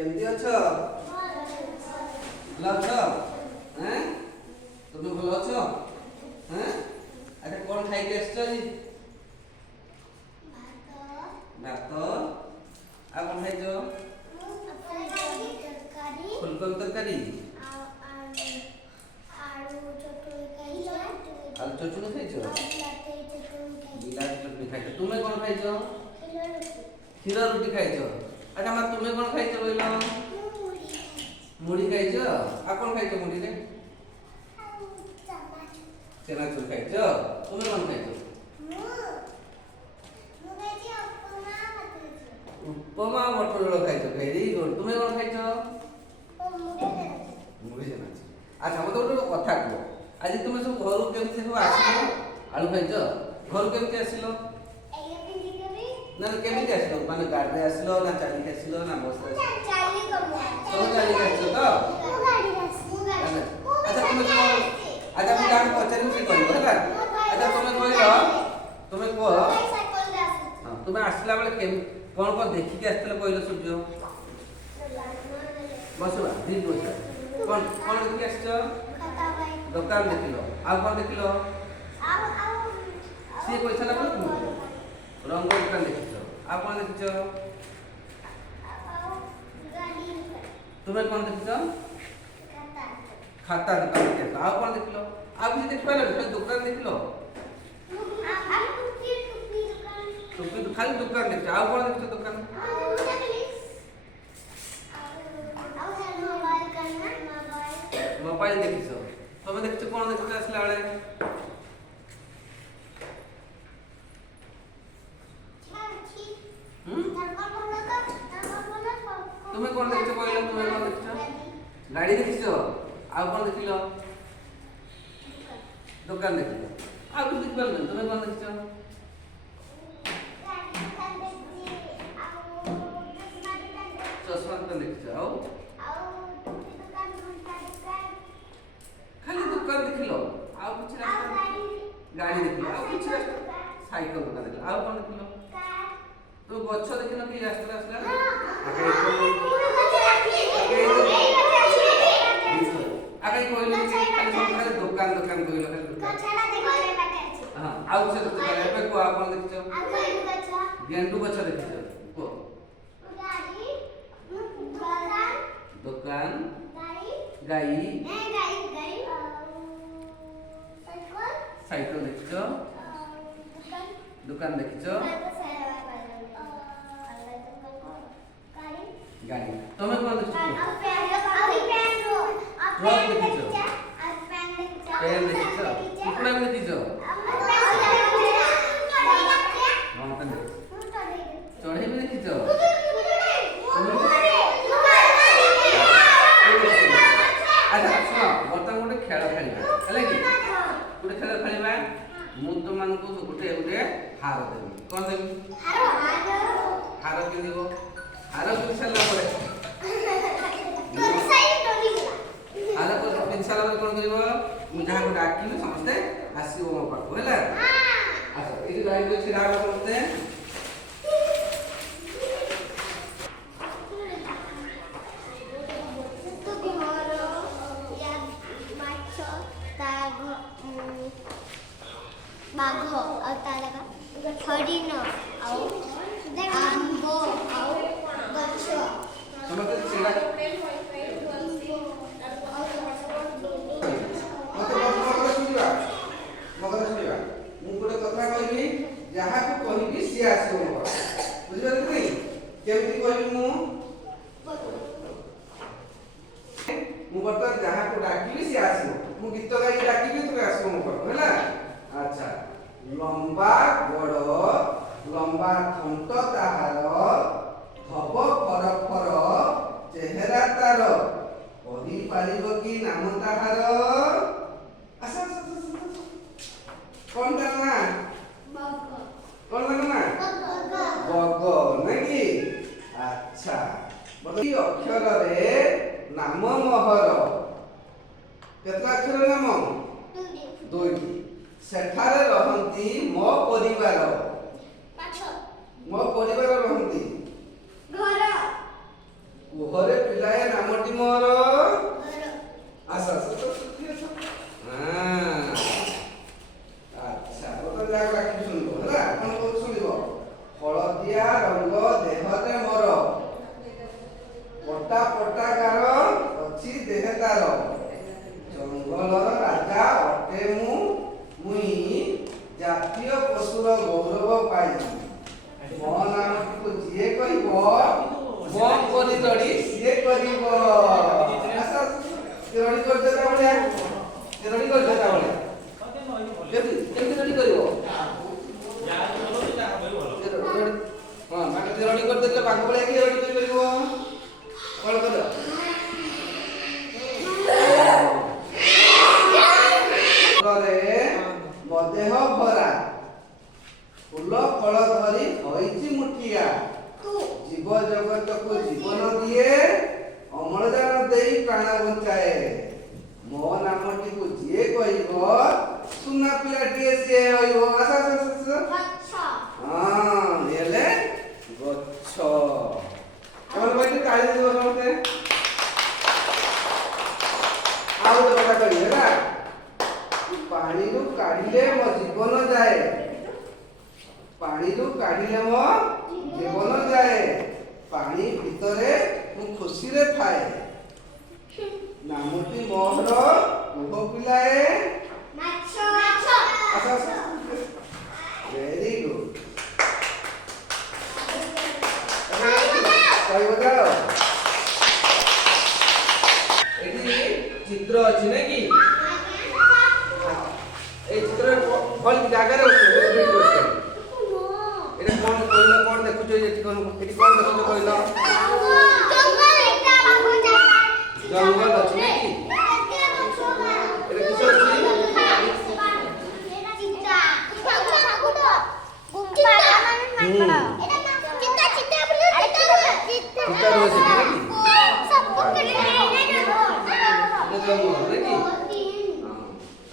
କେମିତି ଅଛ? ଭଲ ଅଛ? ତୁମେ ଭଲ ଅଛ? ଆଚ୍ଛା କ'ଣ ଖାଇକି ଆସିଛ ଆଜି? ଭାତ ଆଉ କ'ଣ ଖାଇଛ? ଫୁଲକୋବି ତରକାରୀ ଆଳୁ ଚଟଣି ଖାଇଛ? ବିଲାତି ଚଟଣି ଖାଇଛ। ତୁମେ କ'ଣ ଖାଇଛ? କ୍ଷୀର ରୁଟି ଖାଇଛ। ଆଚ୍ଛା ମା ତୁମେ କ'ଣ ଖାଇଛ କହିଲ? ମୁଢ଼ି ଖାଇଛ। ଆଉ କ'ଣ ଖାଇଛ ମୁଢ଼ିରେ? ଚେନାଚୁର ଖାଇଛ। ତୁମେ କ'ଣ ଖାଇଛ? ଉପମା ମଟର ଝୋଳ ଖାଇଛ। Very good. ତୁମେ କ'ଣ ଖାଇଛ? ମୁଢ଼ି ଚେନାଚୁର। ଆଚ୍ଛା ମୋତେ ଗୋଟେ କଥା କୁହ, ଆଜି ତୁମେ ସବୁ ଘରକୁ କେମିତି ସବୁ ଆସିଲ? ଆଳୁ ଖାଇଛ। ଘରକୁ କେମିତି ଆସିଲ? ନା କେମିତି ଆସିଲ? ମାନେ ଗାଡ଼ିରେ ଆସିଲ ନା ଚାଲିକି ଆସିଲ ନା ବସରେ ଆସିଲ? ସବୁ ଚାଲିକି ଆସିଲ ତ? ଆଚ୍ଛା ତୁମେ ଆଚ୍ଛା ମୁଁ ଯାହାକୁ ପଚାରିବି ସେ କହିବ ହେଲା। ଆଚ୍ଛା ତୁମେ କହିଲ, ତୁମେ କୁହ ତୁମେ ଆସିଲା ବେଳେ କ'ଣ କ'ଣ ଦେଖିକି ଆସିଥିଲ କହିଲ? ସୂର୍ଯ୍ୟ ବସିବା ଦିନ ବସିବା କ'ଣ କ'ଣ ଦେଖିକି ଆସିଛ? ଦୋକାନ ଦେଖିଲ। ଆଉ କ'ଣ ଦେଖିଲ? ସିଏ କହିସାରିଲା ପରେ ରଙ୍ଗ ଦୋକାନ ଦେଖିଛ। ଆଉ କ'ଣ ଦେଖିଛ? ତୁମେ କ'ଣ ଦେଖିଛ? ଖାତା ଦୋକାନ ଦେଖିଛ। ଆଉ କ'ଣ ଦେଖିଲ? ଆଉ କିଛି ଦେଖିପାରିଲ? ଖାଲି ଦୋକାନ ଦେଖିଲ? ଖାଲି ଦୋକାନ ଦେଖିଛ। ଆଉ କ'ଣ ଦେଖିଛ ଦୋକାନ? ମୋବାଇଲ ଦେଖିଛ। ତମେ ଦେଖିଛ କ'ଣ ଦେଖିଛ ଆସିଲା ବେଳେ? ତୁମେ କ'ଣ ଦେଖିଛ କହିଲ? ତୁମେ କ'ଣ ଦେଖିଛ? ଗାଡ଼ି ଦେଖିଛ। ଆଉ କ'ଣ ଦେଖିଲ? ଦୋକାନ ଦେଖିଲ। ଆଉ କିଛି ଦେଖିପାରିଲନି। ତୁମେ କ'ଣ ଦେଖିଛ? ଚଷମା ଦୋକାନ ଦେଖିଛ। ଆଉ ଖାଲି ଦୋକାନ ଦେଖିଲ। ଆଉ କିଛି ରାସ୍ତା? ଗାଡ଼ି ଦେଖିଲ। ଆଉ କିଛି ରାସ୍ତା? ସାଇକେଲ ଦୋକାନ ଦେଖିଲ। ଆଉ କ'ଣ ଦେଖିଲ? ତୁ ଗଛ ଦେଖିନ କି ରାସ୍ତାରେ ଆସିଲା? ଆগে କହିଲ ଖାଲି ସବୁବେଳେ ଦୋକାନ ଦୋକାନ କହିଲ। ହଁ ଆଉ କିଛି ଦୋକାନ ଏବେ କୁହ। ଆଉ କ'ଣ ଦେଖିଛ? ଗେଣ୍ଡୁ ଗଛ ଦେଖିଛ। କୁହ। ଦୋକାନ ଗାଈ ସାଇକେଲ ଦେଖିଛ। ଦୋକାନ ଦେଖିଛ। ଗାଡ଼ି। ତମେ କ'ଣ ଦେଖିଛ? ଟ୍ରକ୍ ଦେଖିଛ। ପେନ୍ ଦେଖିଛ। କୁକୁଡ଼ା ବି ଦେଖିଛ। ଚଢ଼େଇ ବି ଦେଖିଛ। ଆଚ୍ଛା ଶୁଣ, ବର୍ତ୍ତମାନ ଗୋଟେ ଖେଳ ଖେଳିବା ହେଲା କି? ଗୋଟେ ଖେଳ ଖେଳିବା। ମୁଁ ତୁମମାନଙ୍କୁ ଗୋଟେ ହାର ଦେବି। କ'ଣ ଦେବି? ହାର ପିନ୍ଧିବ। ହାର ପିନ୍ଧି ସାରିଲା ପରେ ହାର ପିନ୍ଧି ସାରିଲା ପରେ କ'ଣ କରିବ? ମୁଁ ଯାହାକୁ ଡାକିବି ସମସ୍ତେ ଆସିବ ମୋ ପାଖକୁ ହେଲା। ଆଚ୍ଛା ଏଇଠି ଗାଈ ଛିଡ଼ା ହବ ସମସ୍ତେ। ବାଘ ଆଉ ତାର ହରିଣ ଆଉ ଆମ୍ବ ଆଉ ଗଛ। ସମସ୍ତେ ଛିଡ଼ା ମୁଁ ଗୋଟେ କଥା କହିବି, ଯାହାକୁ କହିବି ସିଏ ଆସିବ ମୋ ପାଖକୁ। ବୁଝିପାରିଲେ କି? କେମିତି କହିବି? ମୁଁ ବର୍ତ୍ତମାନ ଯାହାକୁ ଡାକିବି ସିଏ ଆସିବ। ମୁଁ ଗୀତ ଗାଇକି ଡାକିବି, ତୁମେ ଆସିବ ମୋ ପାଖକୁ ହେଲା। ଆଚ୍ଛା ଲମ୍ବା ଗୋଡ଼ ଲମ୍ବା ଥଣ୍ଟ ତାହାର, ହବ ଫର ଫର ଚେହେରା ତାର, କହିପାରିବ କି ନାମ ତାହାର? ଆସ କ'ଣ ତାର ନା? କ'ଣ ତାର ନା? ବଗ ନାଇଁ କି? ଆଚ୍ଛା ଅକ୍ଷରରେ ନାମ ମୋହର। କେତେ ଅକ୍ଷର ନାମ? ଦୁଇଟି। ସେଠାରେ ରହନ୍ତି ମୋ ପରିବାର। ମୋ ପରିବାର ରହନ୍ତି। ଘର। କୁହରେ ପିଲାଏ ନାମଟି ମୋର। ଆସ ଆସ ଆସ ଆଚ୍ଛା ବର୍ତ୍ତମାନ ଯାହାକୁ ଡାକିବି ଶୁଣିବ ହେଲା। କଣ କହୁଛି ଶୁଣିବ। ହଳଦିଆ ରଙ୍ଗ ଦେହରେ ମୋର, ପଟା ପଟା ଗାର ଅଛି ଦେହେ ତାର, ଜଙ୍ଗଲର ରାଜା ଅଟେ ମୁଇଁ ଜାତୀୟ ପଶୁର ଗୌରବ ପାଇ, ମୋ ନାମଟିକୁ ଯିଏ କହିବ ମୋ କରି ରଡ଼ି ସିଏ କରିବ। ରଡ଼ି କରିଛ ତା ଭଳିଆ, ରଡ଼ି କରିଛ ତା ଭଳିଆ କେମିତି ରଡ଼ି କରିବ। ହଁ ବାଘ ରଡ଼ି କରିଦେଲେ ବାଘ ଭଳିଆ କିଏ ରଡ଼ି କରିପାରିବ। କଣ କରିବ। ମୋ ଦେହ ଭରା ଫୁଲ ଫଳ ଧରି ହୋଇଛି ମୁଠିଆ, ଜୀବ ଜଗତକୁ ଜୀବନ ଦିଏ, ଅମ୍ଳଜାନ ଦେଇ ପ୍ରାଣ ବଞ୍ଚାଏ, ମୋ ନାମଟିକୁ ଯିଏ କହିବ ସୁନା ପିଲାଟିଏ ସିଏ ହୋଇବ। ହଁ ହେଲେ ଗଛ। ତମର ଭାଇ ତାଳି দিব ସମସ୍ତେ। ଆଉ ଗୋଟେ କଥା କହିବି ହେଲା। ପାଣିରୁ କାଢିଲେ ମୋ ଜୀବନ ଯାଏ, ପାଣିରୁ କାଢିଲେ ମୋ ଜୀବନ ଯାଏ, ପାଣି ଭିତରେ ମୁଁ ଖୁସିରେ ଥାଏ, ନାମଟି ମୋର କୁହ ପିଲାଏ ମାଛ। Very good. କହିବ ଯାଅ। ଏଠି ଚିତ୍ର ଅଛି ନାଇଁ କି। এই চিত্রে ফল জায়গায় আছে এটা কোন কইলো কোন দেখুছো এটি কোন এটি কোন দেখুছো কইলো জঙ্গল আছে নাকি এটা কিসে আছে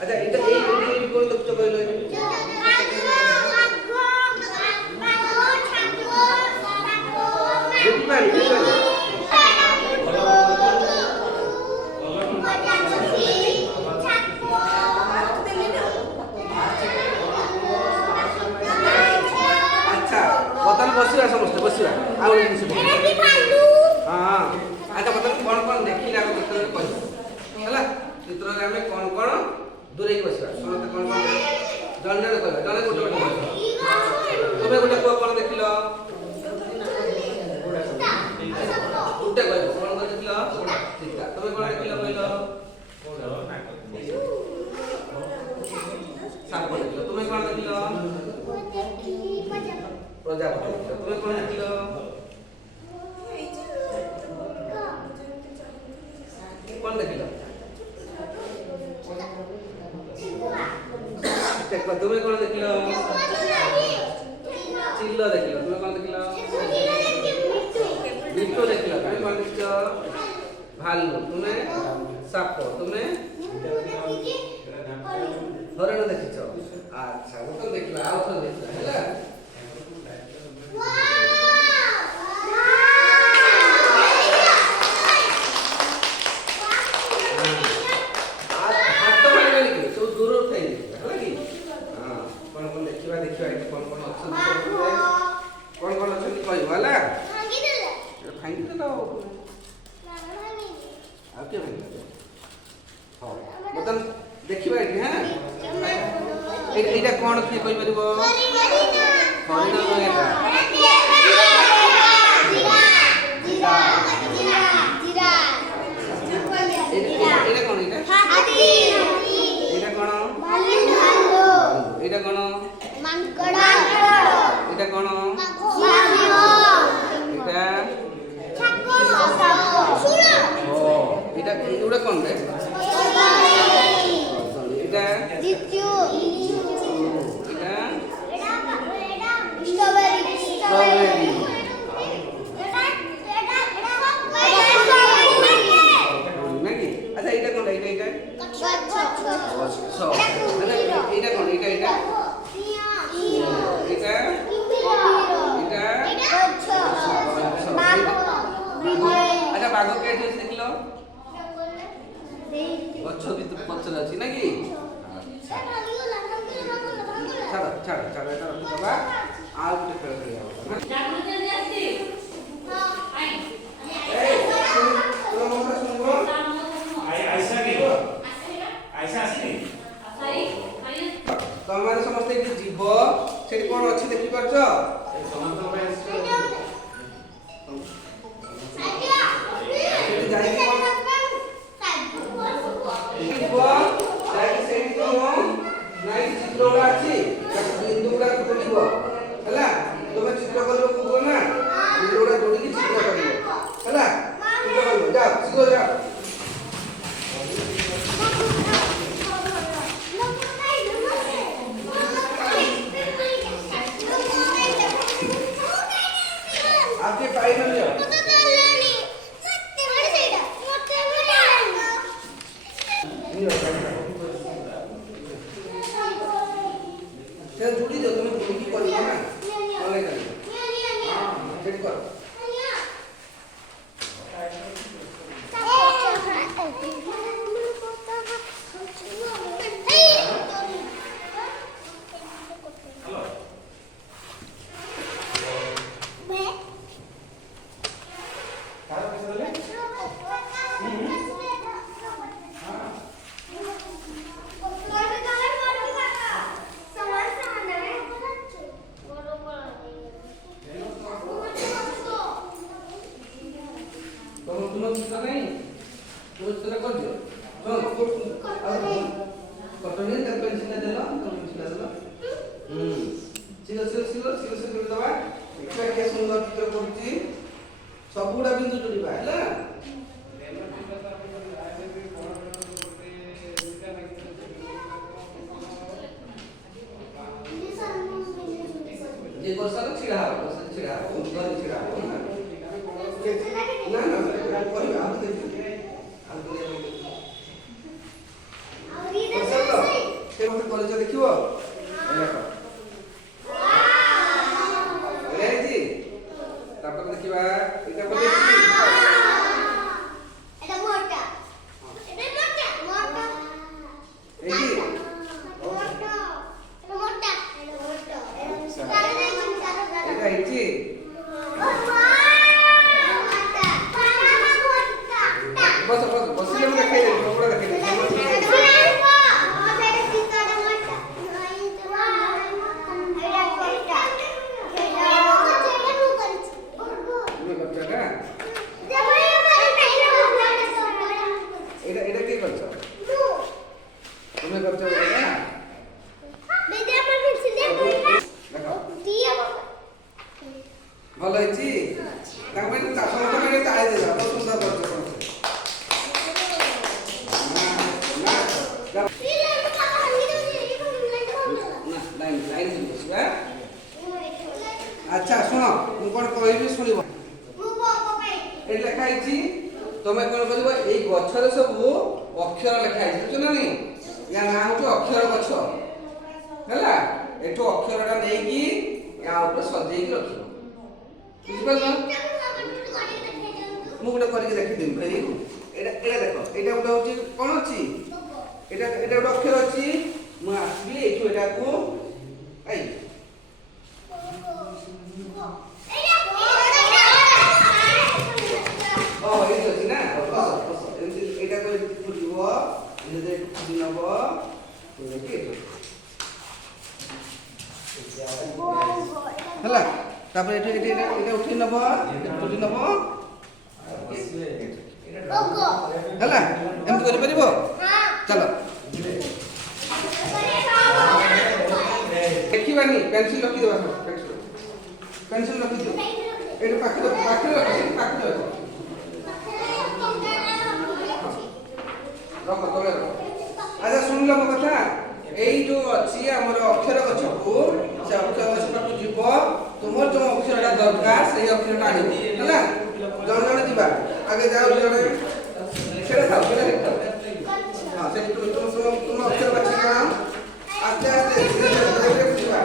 अच्छा এটা এই কোন দেখছো কইলো अच्छा बतन बसिवा समस्त बसिवा आउ हां अच्छा बतन कोन कोन देखिला को चित्र कहि हला चित्र रे हमें कोन कोन दूरे की बसिवा समस्त कोन कोन जन जन कहबा जने गोटे गोटे तुम्हें गोटे कोन देखिलो उठे कहबो कोन कोन देखिलो ठीक है तुम्हें कोन देखिलो कहलो साप देखिलो तुम्हें कोन देखिलो प्रजापति तुम्हें कोन देखिलो कोन देखिलो देखो तुम्हें कोन देखिलो चिल्लो देखिलो तुम्हें कोन देखिलो मिट्टू देखिलो तुम्हें कोन देखिलो भालू तुम्हें साप तुम्हें हरण देखिছো अच्छा वो तो देखिलो आउ तो देखिलो हैला देखिबा एठी हां एटा कोन के कहि परबो हरिण एटा एटा कोन एटा हाथी एटा कोन भालू एटा कोन मांकड़ा एटा कोन एटा छाको सुना एटा एटा कोन रे এটা জিচু এটা স্ট্রবেরি নাকি আচ্ছা এটা কোন এটা এটা এটা কোন এটা এটা এটা এটা ବାଘ କେଠି ଅଛି ଦେଖିଲ ଗଛ ଭିତରେ ପଛରେ ଅଛି ନା କି ଛାଡ଼ ଛାଡ଼ ଛାଡ଼ ଏଟା ରଖିଦେବା ଆଉ ଗୋଟେ ଖେଳ ଖେଳିବା ତମମାନେ ସମସ୍ତେ ଏଠି ଯିବ ସେଠି କଣ ଅଛି ଦେଖିପାରୁଛ ସେଠି ଯାଇକି ଚିତ୍ର ଗୁଡ଼ା ଅଛି ବିନ୍ଦୁ ଗୁଡ଼ା ଖୋଲିବ ହେଲା ତମେ ଚିତ୍ର କରିବାକୁ ଯିବ ନା ବିନ୍ଦୁ ଗୁଡ଼ା ଯୋଡ଼ିକି ଚିତ୍ର କରିବ ହେଲା ଚିତ୍ର କରିବ ଯାଅ ଶୀଘ୍ର ଯାଅ आपके पाई में जाओ क्या जुड़ी दो तुम्हें जुड़ी की करी ना वाले करी हां सेट करो तुम चित्र नहीं तो चित्र कर दियो कटोरी तक पेंसिल देलो सिलो दबा देखा के सुंदर चित्र करछि सबुडा बिंदु जोड़ीबा हैला ये वर्षा तो छिड़ा उधर छिड़ा ना ना कोई आप देखिए आप देखिए से मत कॉलेज देखियो देखो वाह जी तापर देखिबा एटा बोले एटा मोटा एजी मोटा एटा एजी बस ले मुझे खाई दे थोड़ा रख दे एटा के करछ तुम्हें करछ ना बेटा पर पेंसिल दे दिया भलो हैछि तामे तो समस्त में ताळे दे बहुत सुंदर करछ अच्छा सुन मु कोन कहबी सुनिबो ए लेखा आइछि तमे कोन करबो ए गछरे सब अक्षर लेखा आइछि बुझ ना नी या ना हो अक्षर गछ हैला एठो अक्षरटा नै कि या ऊपर सजेई के रखिबो बुझबल ना मु गोटे करके देखि दिम भेरी एटा देखो एटा गोटे होची कोन अछि एटा गोटे अक्षर अछि मु आसबी एठो एटा को आई এটা করে ফুটিব এতে ফুটি নব দেখি হলা তারপরে এটা এটা এটা উঠি নব ফুটি নব হলা এমন করে পারিব চলো দেখিবানি পেন্সিল রখি দেবা পেন্সিল রখি দিও এটা পাখি रख तले अच्छा सुन लो मो कथा एई जो अछि हमर अक्षर गछ को से अक्षर गछ को जीव तुमर जो अक्षरटा दरकार से अक्षरटा आनी हला जण जण दिबा आगे जाओ जण छेड़ा खाओ हां से तुम अक्षर गछ काम आस्ते आस्ते धीरे धीरे दिबा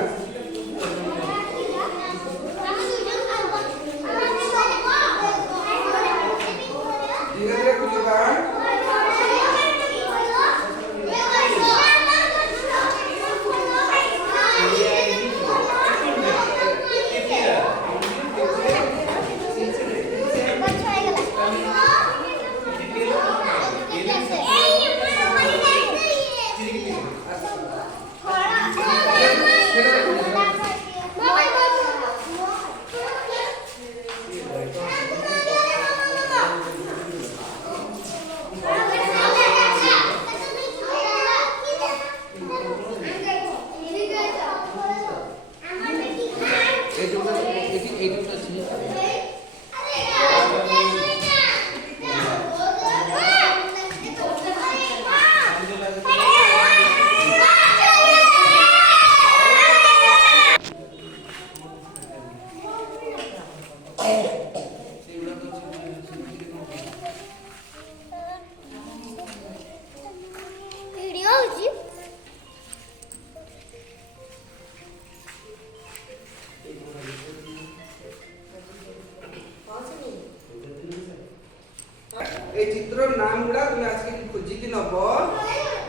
এই চিত্রর নাম গুড়া তুমি আজকে খুঁজিকি নব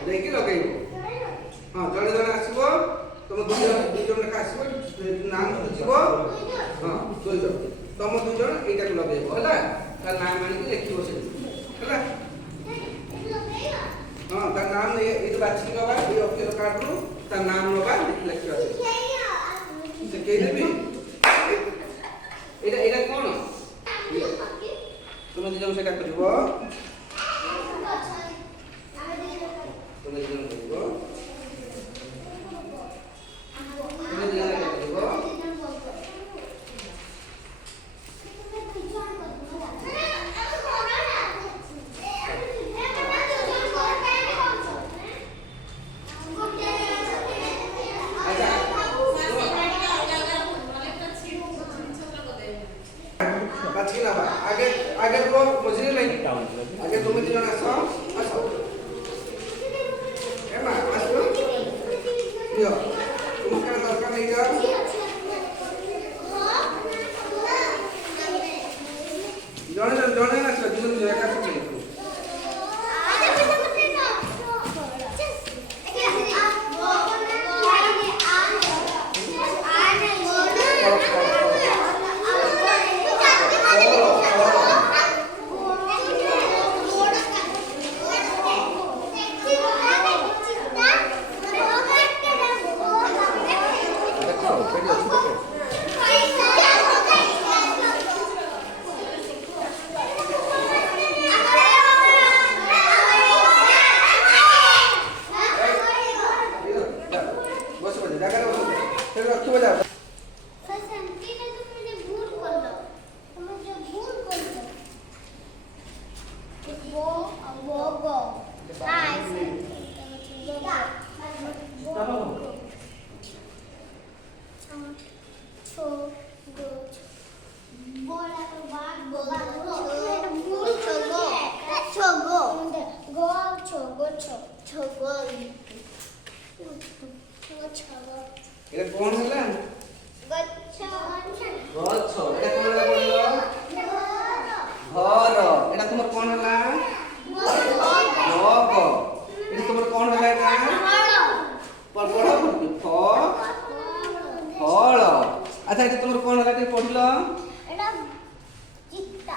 দেখি লগাইব হ্যাঁ জনে জনে আসব তোম দুইজন লেখা আসব নাম খুঁজিব হ্যাঁ দুইজন তোম দুইজন এইটা লগাইব হলা তার নাম আনিকি লেখিব সে হলা হ্যাঁ তার নাম এই বাছি নবা এই অক্ষর কার্ডরু তার নাম নবা লেখিবা সে কে দেবি এটা এটা কোন তুমি দুজন সেটা করব তুমি দুজন করব তুমি দুজন সেটা করব বাছি না বা আগে আগে তো বুঝলি নাকি আগে তুমি দুজন আসো আসো এমা আসো ইয়ো তুমি কেন দরকার নেই যাও জনে আসো দুজন একা সাথে এটা কোন হলা গচ্ছ গচ্ছ এটা কোন হলা বললো ঘর এটা তোমার কোন হলা লগ এটা তোমার কোন হলা এটা পড় পড় ফ ফল আচ্ছা এটা তোমার কোন হলা তে পড়িল এটা চিত্তা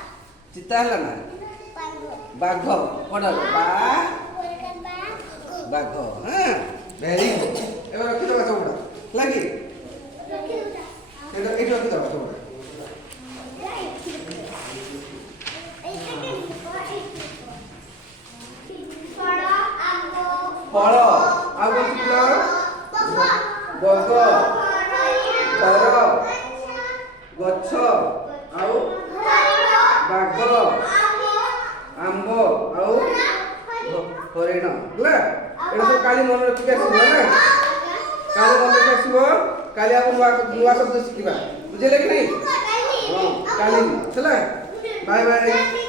চিত্তা হলা না বাঘ পড় বা বাঘ হ্যাঁ ভেরি গুড এবার রাখি দাও সবটা লাগি এটা এটা রাখি দাও সবটা ফল আর কোন ছিল বগ ঘর গছ ଆଉ ବାଘ ଆମ୍ବ ଆଉ ହରିଣ ହେଲା এটা তো কালি মনে রাখি আসিব না কালি মনে রাখি আসিব কালি আপন নূয়া শব্দ শিখিবা বুঝিলে কি নাই হ্যাঁ কালি ହେଲା বাই বাই